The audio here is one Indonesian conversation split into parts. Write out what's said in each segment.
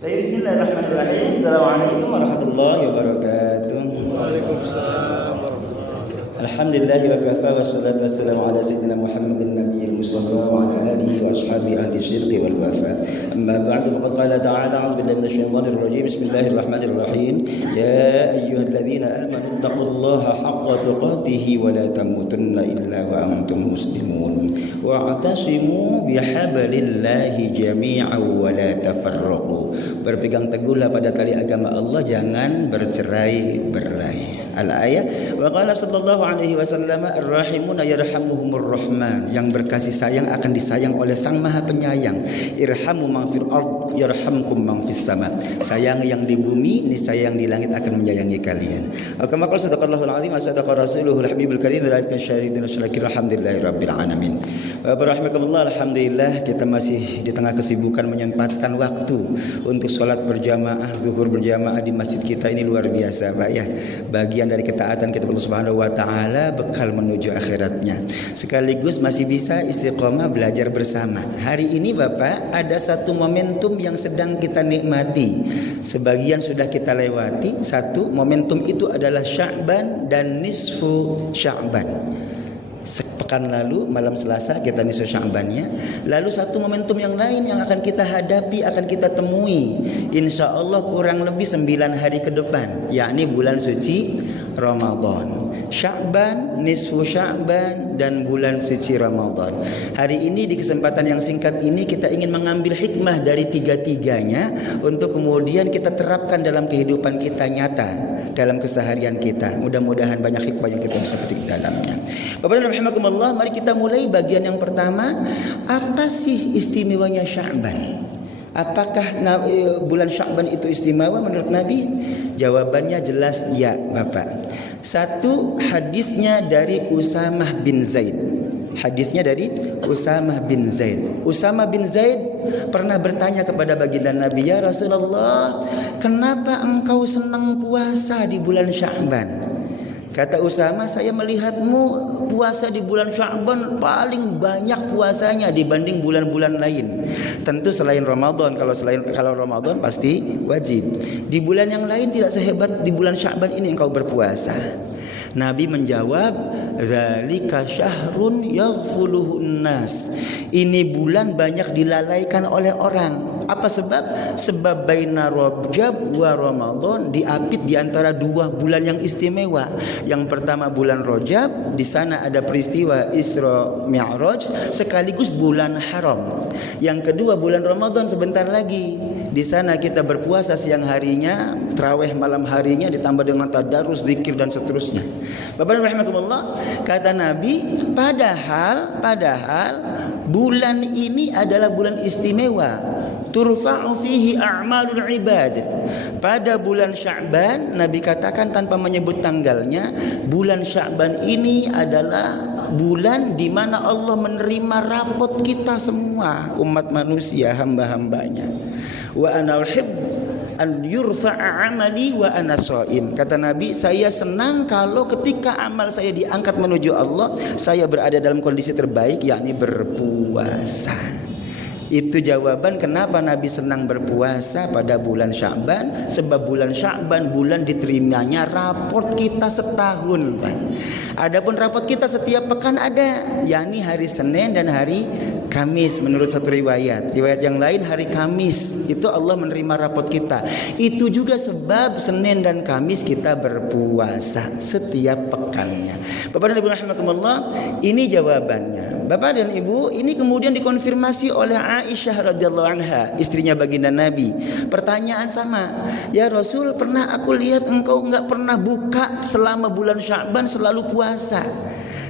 Bismillahirrahmanirrahim. Assalamualaikum warahmatullahi wabarakatuh. Waalaikumsalam warahmatullahi wabarakatuh. Alhamdulillah wa kafa wassalatu wassalamu ala sayyidina Muhammadin nabiyil mustafa wa ala alihi wa ashabihi ahli syirki wal wafa. Amma ba'du faqad qala ta'ala a'udzu billahi minasyaitonir rajim. Bismillahirrahmanirrahim. Ya ayyuhalladzina amanu taqullaha haqqa tuqatih wa la tamutunna illa wa antum muslimun. Wa'tasimu bihablillahi jami'an wa la tafarraqu. Berpegang teguhlah pada tali agama Allah, jangan bercerai-berai. Al-ayat wa qala sallallahu alaihi wasallam ar-rahimuna yarhamuhumur rahman, yang berkasih sayang akan disayang oleh Sang Maha Penyayang. Irhamu man fil ard yarhamkum man fis sama. Sayang yang di bumi, niscaya yang di langit akan menyayangi kalian. Kama qala sadaqallahul azim wa sadaqa rasuluhul habibul karim dzalika syahidun syakir alhamdulillahirabbil alamin. Wa rahimakumullah, alhamdulillah kita masih di tengah kesibukan menyempatkan waktu untuk sholat berjamaah, zuhur berjamaah di masjid kita ini luar biasa, Pak ya. Bagian dari ketaatan kita Allah Subhanahu wa taala, bekal menuju akhiratnya. Sekaligus masih bisa istiqomah belajar bersama. Hari ini Bapak ada satu momentum yang sedang kita nikmati. Sebagian sudah kita lewati. Satu momentum itu adalah Sya'ban dan nisfu Sya'ban. Sepekan lalu malam Selasa kita nisfu Sya'bannya. Lalu satu momentum yang lain yang akan kita hadapi, akan kita temui, insya Allah kurang lebih 9 hari ke depan, yakni bulan suci Ramadan. Sya'ban, nisfu Sya'ban, dan bulan suci Ramadan. Hari ini di kesempatan yang singkat ini kita ingin mengambil hikmah dari tiga-tiganya untuk kemudian kita terapkan dalam kehidupan kita nyata, dalam keseharian kita. Mudah-mudahan banyak hikmah yang kita bisa petik dalamnya. Bapak dan rahimakumullah, mari kita mulai bagian yang pertama. Apa sih istimewanya Sya'ban? Apakah bulan Sya'ban itu istimewa menurut Nabi? Jawabannya jelas ya, Bapak. Satu, hadisnya dari Usamah bin Zaid. Hadisnya dari Usamah bin Zaid. Usamah bin Zaid pernah bertanya kepada baginda Nabi, "Ya Rasulullah, kenapa engkau senang puasa di bulan Sya'ban?" Kata Usamah, "Saya melihatmu puasa di bulan Sya'ban paling banyak puasanya dibanding bulan-bulan lain. Tentu selain Ramadan, kalau Ramadan pasti wajib. Di bulan yang lain tidak sehebat di bulan Sya'ban ini engkau berpuasa." Nabi menjawab, "Dzalika syahrun yaghfuluhun nas." Ini bulan banyak dilalaikan oleh orang. Apa sebab? Sebab baina Rajab wa Ramadan, diapit di antara dua bulan yang istimewa. Yang pertama bulan Rajab, di sana ada peristiwa Isra Mi'raj sekaligus bulan haram. Yang kedua bulan Ramadan sebentar lagi. Di sana kita berpuasa siang harinya, tarawih malam harinya, ditambah dengan tadarus, zikir dan seterusnya. Bapak rahimakumullah, kata Nabi, padahal bulan ini adalah bulan istimewa. Turfa'u fihi a'malul ibad. Pada bulan Sya'ban, Nabi katakan tanpa menyebut tanggalnya, bulan Sya'ban ini adalah bulan di mana Allah menerima rapot kita semua, umat manusia, hamba-hambanya. Wa ana uhibbu an yurfa'a amali wa ana shaim. Kata Nabi, saya senang kalau ketika amal saya diangkat menuju Allah, saya berada dalam kondisi terbaik, yakni berpuasa. Itu jawaban kenapa Nabi senang berpuasa pada bulan Sya'ban. Sebab bulan Sya'ban bulan diterimanya raport kita setahun, Pak. Adapun raport kita setiap pekan ada, yakni hari Senin dan hari Kamis menurut satu riwayat. Riwayat yang lain hari Kamis itu Allah menerima rapot kita. Itu juga sebab Senin dan Kamis kita berpuasa setiap pekannya. Bapak dan Ibu rahimakumullah, ini jawabannya. Bapak dan Ibu, ini kemudian dikonfirmasi oleh Aisyah radhiyallahu anha, istrinya baginda Nabi. Pertanyaan sama, "Ya Rasul, pernah aku lihat engkau enggak pernah buka selama bulan Sya'ban, selalu puasa.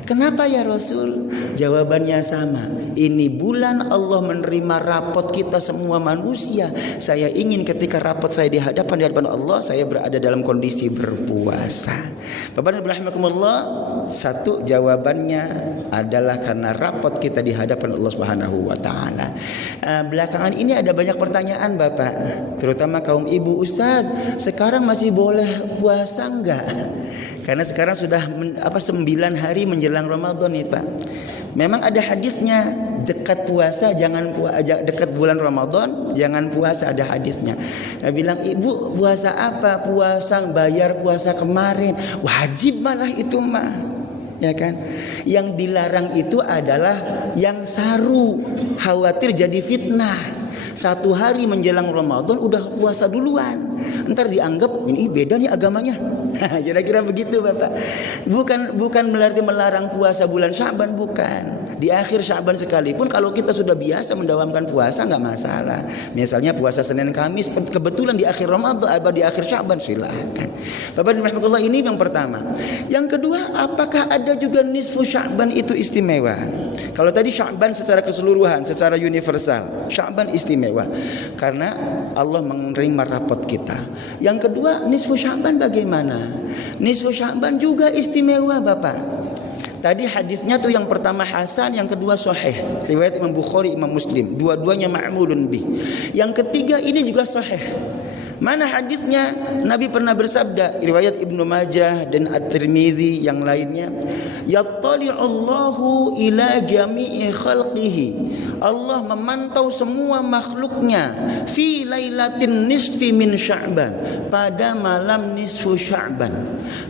Kenapa ya Rasul?" Jawabannya sama. Ini bulan Allah menerima rapot kita semua manusia. Saya ingin ketika rapot saya di hadapan Allah, saya berada dalam kondisi berpuasa. Bapak dan Ibu rahimakumullah, satu jawabannya adalah karena rapot kita di hadapan Allah Subhanahu wa taala. Belakangan ini ada banyak pertanyaan Bapak, terutama kaum ibu, "Ustaz, sekarang masih boleh puasa enggak?" Karena sekarang sudah 9 hari menjelang Ramadan nih Pak. Memang ada hadisnya, dekat puasa dekat bulan Ramadan jangan puasa, ada hadisnya. Saya bilang, ibu puasa apa? Puasa bayar puasa kemarin. Wajib malah itu mah, ya kan? Yang dilarang itu adalah yang saru, khawatir jadi fitnah. 1 hari menjelang Ramadan udah puasa duluan, ntar dianggap ini beda nih agamanya. Kira-kira begitu Bapak. Bukan berarti melarang puasa bulan Sya'ban, bukan. Di akhir Sya'ban sekalipun kalau kita sudah biasa mendawamkan puasa nggak masalah. Misalnya puasa Senin Kamis kebetulan di akhir Ramadan atau di akhir Sya'ban, silahkan. Bapak dan rahmatullah, ini yang pertama. Yang kedua, apakah ada juga nisfu Sya'ban itu istimewa? Kalau tadi Sya'ban secara keseluruhan, secara universal, Sya'ban istimewa karena Allah menerima rapot kita. Yang kedua, nisfu Sya'ban bagaimana? Nisfu Sya'ban juga istimewa Bapak. Tadi hadisnya tuh yang pertama hasan, yang kedua sahih, riwayat Imam Bukhari, Imam Muslim, dua-duanya ma'mulun bih. Yang ketiga ini juga sahih. Mana hadisnya? Nabi pernah bersabda, riwayat Ibnu Majah dan At-Tirmidzi yang lainnya, yattali'ullahu ila jami'i khalqihi. Allah memantau semua makhluknya fi lailatin nisfi min Sya'ban, pada malam nisfu Sya'ban.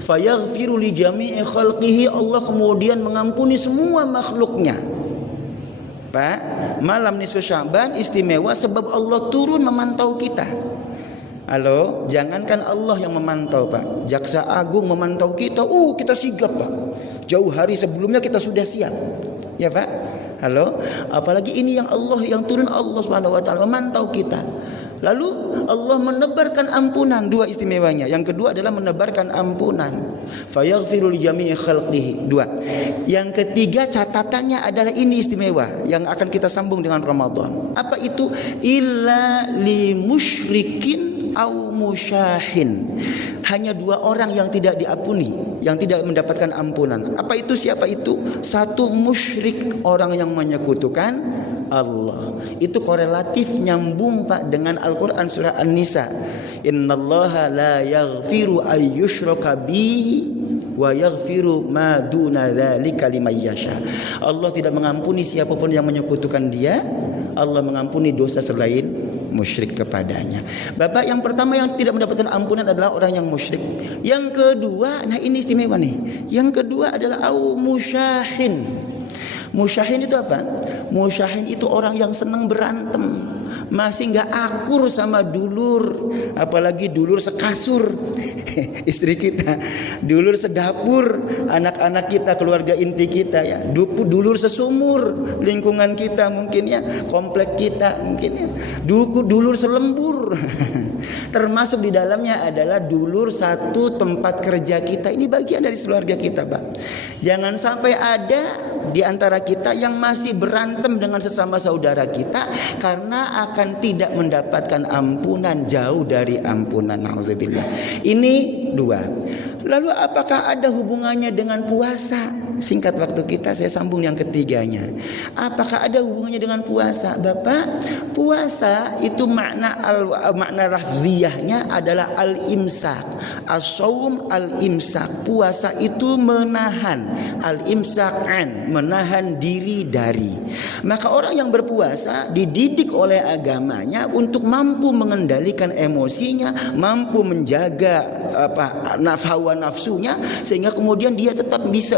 Fayaghfiru li jami'i khalqihi, Allah kemudian mengampuni semua makhluknya. Pak, malam nisfu Sya'ban istimewa sebab Allah turun memantau kita. Halo, jangankan Allah yang memantau Pak, Jaksa Agung memantau kita. Kita sigap Pak. Jauh hari sebelumnya kita sudah siap. Ya Pak. Halo, apalagi ini yang Allah yang turun, Allah Subhanahu wa taala memantau kita. Lalu Allah menebarkan ampunan, 2 istimewanya. Yang kedua adalah menebarkan ampunan. Fayaghfiru li jami'i khalqihi, 2. Yang ketiga catatannya adalah ini istimewa yang akan kita sambung dengan Ramadan. Apa itu? Illa li musyrikin au musyahin. Hanya 2 orang yang tidak diampuni, yang tidak mendapatkan ampunan. Apa itu? Siapa itu? 1 musyrik, orang yang menyekutukan Allah. Itu korelatif nyambung Pak dengan Al-Quran surah An-Nisa. Innallaha la yaghfiru ayyushraka bihi wa yaghfiru ma duna dzalika liman yasha. Allah tidak mengampuni siapapun yang menyekutukan Dia. Allah mengampuni dosa selain musyrik kepadanya. Bapak, yang pertama yang tidak mendapatkan ampunan adalah orang yang musyrik. Yang kedua, nah ini istimewa nih. Yang kedua adalah au musyahin. Musyahin itu apa? Musyahin itu orang yang senang berantem, masih nggak akur sama dulur, apalagi dulur sekasur. Istri kita, dulur sedapur, anak-anak kita, keluarga inti kita ya, dulur sesumur, lingkungan kita mungkin ya, komplek kita mungkin ya, dulur selembur. Termasuk di dalamnya adalah dulur satu tempat kerja kita. Ini bagian dari keluarga kita Pak. Jangan sampai ada di antara kita yang masih berantem dengan sesama saudara kita karena akan tidak mendapatkan ampunan, jauh dari ampunan. Nauzubillah. Ini 2. Lalu apakah ada hubungannya dengan puasa? Singkat waktu kita, saya sambung yang ketiganya. Apakah ada hubungannya dengan puasa? Bapak, puasa itu makna lafziyahnya adalah al-imsak. As-shaum al-imsak. Puasa itu menahan, al-imsakan, menahan diri dari. Maka orang yang berpuasa dididik oleh agamanya untuk mampu mengendalikan emosinya, mampu menjaga hawa nafsunya, sehingga kemudian dia tetap bisa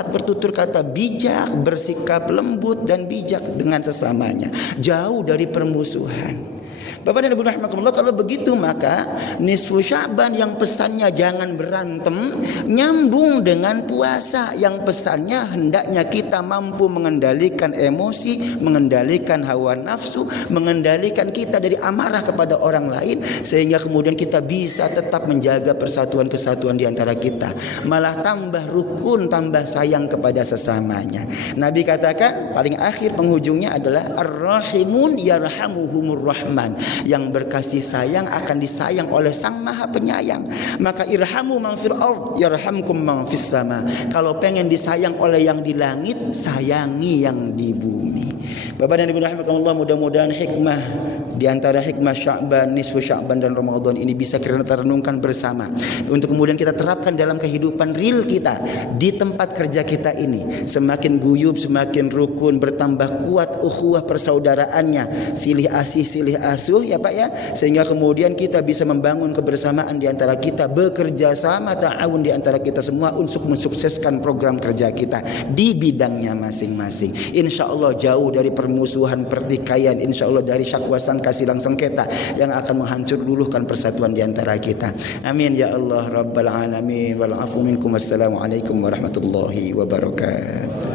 bertutur kata bijak, bersikap lembut dan bijak dengan sesamanya, jauh dari permusuhan. Bapak dan Ibu rahimakumullah, kalau begitu maka nisfu Sya'ban yang pesannya jangan berantem nyambung dengan puasa yang pesannya hendaknya kita mampu mengendalikan emosi, mengendalikan hawa nafsu, mengendalikan kita dari amarah kepada orang lain, sehingga kemudian kita bisa tetap menjaga persatuan kesatuan di antara kita, malah tambah rukun, tambah sayang kepada sesamanya. Nabi katakan paling akhir penghujungnya adalah ar-rahimun yarhamuhumur rahman. Yang berkasih sayang akan disayang oleh Sang Maha Penyayang. Maka irhamu man fil ard yarhamkum man fis sama. Kalau pengen disayang oleh yang di langit, sayangi yang di bumi. Bapak dan Ibu rahimakumullah, mudah-mudahan hikmah di antara hikmah Sya'ban, nisfu Sya'ban dan Ramadan ini bisa kita renungkan bersama untuk kemudian kita terapkan dalam kehidupan real kita di tempat kerja kita ini. Semakin guyub, semakin rukun, bertambah kuat ukhuwah persaudaraannya, silih asih silih asuh ya Pak ya, sehingga kemudian kita bisa membangun kebersamaan di antara kita, bekerja sama, ta'awun di antara kita semua untuk mensukseskan program kerja kita di bidangnya masing-masing. Insyaallah jauh dari permusuhan, pertikaian, insyaallah dari syakwa sangka silang sengketa yang akan menghancur luluhkan persatuan di antara kita. Amin ya Allah rabbal alamin. Wal afu minkum. Wassalamualaikum warahmatullahi wabarakatuh.